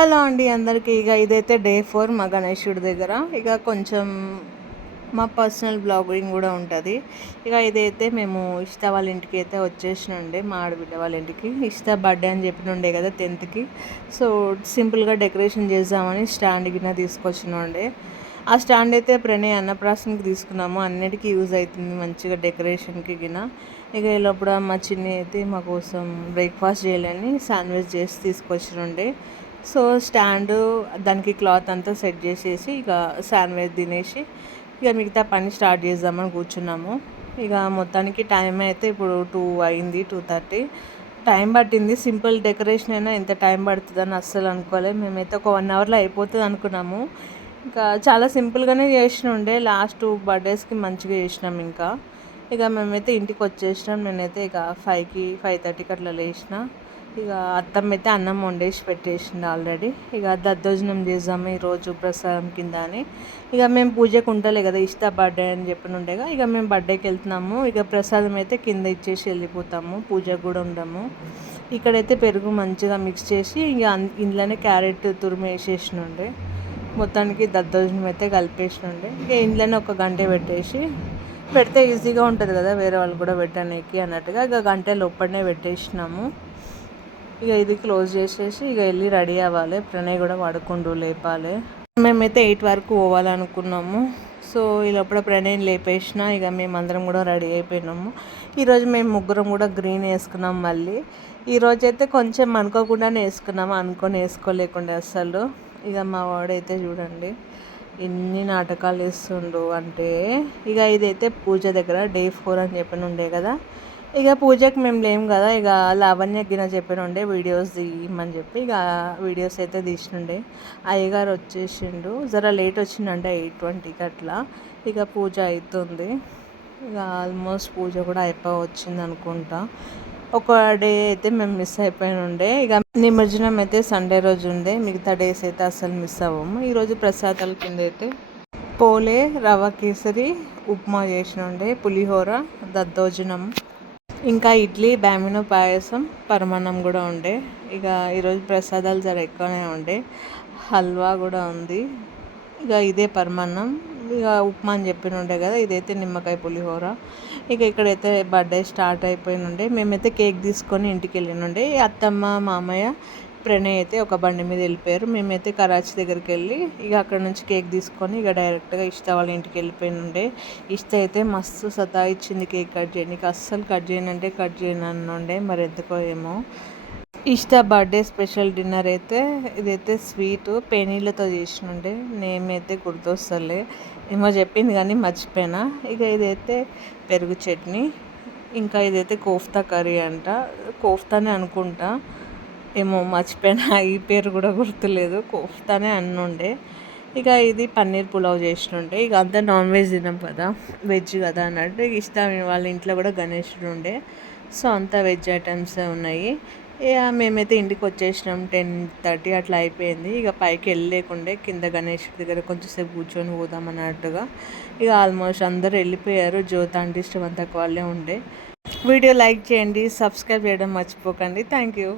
Hello అండి అందరికీ. ఇదైతే డే 4 మా గణేశుడి దగ్గర. కొంచెం మా పర్సనల్ బ్లాగింగ్ కూడా ఉంటుంది. ఇదైతే మేము ఇష్ట వాళ్ళ ఇంటికి అయితే వచ్చేసినండే, మా ఆడబిడ్డ వాళ్ళ ఇంటికి. ఇష్ట బర్త్డే అని చెప్పినుండే కదా 10th. సో సింపుల్గా డెకరేషన్ చేద్దామని స్టాండ్ గిన్నె తీసుకొచ్చినండే. ఆ స్టాండ్ అయితే ప్రణయ్ అన్నప్రాసనకి తీసుకున్నాము. అన్నిటికీ యూజ్ అవుతుంది మంచిగా డెకరేషన్కి గిన. ఈ లోపల మా చిన్ని అయితే మా కోసం బ్రేక్ఫాస్ట్ చేయాలని శాండ్విచ్ చేసి తీసుకొచ్చినండే. సో స్టాండు దానికి క్లాత్ అంతా సెట్ చేసేసి శాండ్విచ్ తినేసి మిగతా పని స్టార్ట్ చేద్దామని కూర్చున్నాము. మొత్తానికి టైం అయితే ఇప్పుడు 2 అయింది, 2:30 టైం పట్టింది. సింపుల్ డెకరేషన్ అయినా ఎంత టైం పడుతుందని అస్సలు అనుకోలేదు. మేమైతే ఒక 1 అవర్లో అయిపోతుంది అనుకున్నాము. చాలా సింపుల్గానే చేసినుండే. లాస్ట్ 2 బర్త్డేస్కి మంచిగా చేసినాం. మేమైతే ఇంటికి వచ్చేసినాం. నేనైతే 5కి 5:30కి అట్లా లేచిన. అత్తమ్మ అయితే అన్నం వండేసి పెట్టేసింది ఆల్రెడీ. దద్దోజనం చేద్దాము ఈరోజు ప్రసాదం కింద అని. మేము పూజకు ఉంటలే కదా, ఇష్ట బర్త్డే అని చెప్పినుండేగా. మేము బర్త్డేకి వెళ్తున్నాము. ప్రసాదం అయితే కింద ఇచ్చేసి వెళ్ళిపోతాము, పూజకు కూడా ఉండము. ఇక్కడైతే పెరుగు మంచిగా మిక్స్ చేసి ఇంట్లోనే క్యారెట్ తురిమి వేసేసినుండే. మొత్తానికి దద్దోజనం అయితే కలిపేసినుండే. ఇంట్లోనే ఒక గంట పెట్టేసి పెడితే ఈజీగా ఉంటుంది కదా, వేరే వాళ్ళు కూడా పెట్టడానికి అన్నట్టుగా గంట లోపలనే పెట్టేసినాము. ఇది క్లోజ్ చేసేసి వెళ్ళి రెడీ అవ్వాలి. ప్రణయ్ కూడా పడుకుంటూ లేపాలి. మేమైతే 8 వరకు పోవాలనుకున్నాము. సో ఈ లోపల ప్రణయ్ని లేపేసిన. మేమందరం కూడా రెడీ అయిపోయినాము. ఈరోజు మేము ముగ్గురం కూడా గ్రీన్ వేసుకున్నాం. మళ్ళీ ఈరోజైతే కొంచెం అనుకోకుండానే వేసుకున్నాము, అనుకొని వేసుకోలేకుండా అస్సలు. మా వాడైతే చూడండి ఎన్ని నాటకాలు వేస్తుండు అంటే. ఇదైతే పూజ దగ్గర డే 4 అని చెప్పినుండే కదా. పూజకి మేము లేము కదా. లావణ్య గిన చెప్పినుండే వీడియోస్ తీయమని చెప్పి వీడియోస్ అయితే తీసినుండే. అయ్యగారు వచ్చేసిండు, జర లేట్ వచ్చిందంటే 8:20కి అట్లా. పూజ అవుతుంది. ఆల్మోస్ట్ పూజ కూడా వచ్చింది అనుకుంటా. ఒక డే అయితే మేము మిస్ అయిపోయినుండే. నిమజ్జనం అయితే సండే రోజు ఉండే. మిగతా డేస్ అయితే అస్సలు మిస్ అవ్వము. ఈరోజు ప్రసాదాల కింద అయితే పోలే, రవ్వ కేసరి, ఉప్మా చేసినుండే, పులిహోర, దద్దోజనం, ఇంకా ఇడ్లీ, బ్యామినో పాయసం, పరమాన్నం కూడా ఉండే. ఈరోజు ప్రసాదాలు జర ఎక్కువనే ఉండే. హల్వా కూడా ఉంది. ఇదే పరమాన్నం. ఉప్మా అని చెప్పినుండే కదా. ఇదైతే నిమ్మకాయ పులిహోర. ఇక్కడైతే బర్త్డే స్టార్ట్ అయిపోయినుండే. మేమైతే కేక్ తీసుకొని ఇంటికి వెళ్ళినుండే. అత్తమ్మ, మామయ్య, ప్రణయ్ అయితే ఒక బండి మీద వెళ్ళిపోయారు. మేమైతే కరాచీ దగ్గరికి వెళ్ళి అక్కడ నుంచి కేక్ తీసుకొని డైరెక్ట్గా ఇష్ట వాళ్ళ ఇంటికి వెళ్ళిపోయినుండే. ఇష్ట అయితే మస్తు సతాయిచ్చింది కేక్ కట్ చేయడానికి. అస్సలు కట్ చేయనంటే కట్ చేయను అన్నుండే. మరి ఎందుకో ఏమో. ఇష్ట బర్త్డే స్పెషల్ డిన్నర్ అయితే ఇదైతే స్వీట్ పేనీలతో చేసినుండే. నేమైతే గుర్తొస్తలే, ఏమో చెప్పింది కానీ మర్చిపోయినా. ఇదైతే పెరుగు చట్నీ, ఇంకా ఇదైతే కోఫ్తా కర్రీ అంట. కోఫ్తానే అనుకుంటా, ఏమో మర్చిపోయినా, ఈ పేరు కూడా గుర్తులేదు. కోఫ్తానే అన్నుండే. ఇది పన్నీర్ పులావ్ చేసినుండే. అంతా నాన్ వెజ్ తిన్నాం కదా, వెజ్ కదా అన్నట్టు. ఇష్టం వాళ్ళ ఇంట్లో కూడా గణేశుడు ఉండే. సో అంతా వెజ్ ఐటమ్సే ఉన్నాయి. మేమైతే ఇంటికి వచ్చేసినాం. 10:30 అట్లా అయిపోయింది. పైకి వెళ్ళలేకుండే, కింద గణేశుడి దగ్గర కొంచెంసేపు కూర్చొని పోదాం అన్నట్టుగా. ఆల్మోస్ట్ అందరూ వెళ్ళిపోయారు. జ్యోతి ఆంటీ ఇష్టం అంతా వాళ్ళే ఉండే. వీడియో లైక్ చేయండి, సబ్స్క్రైబ్ చేయడం మర్చిపోకండి. Thank you.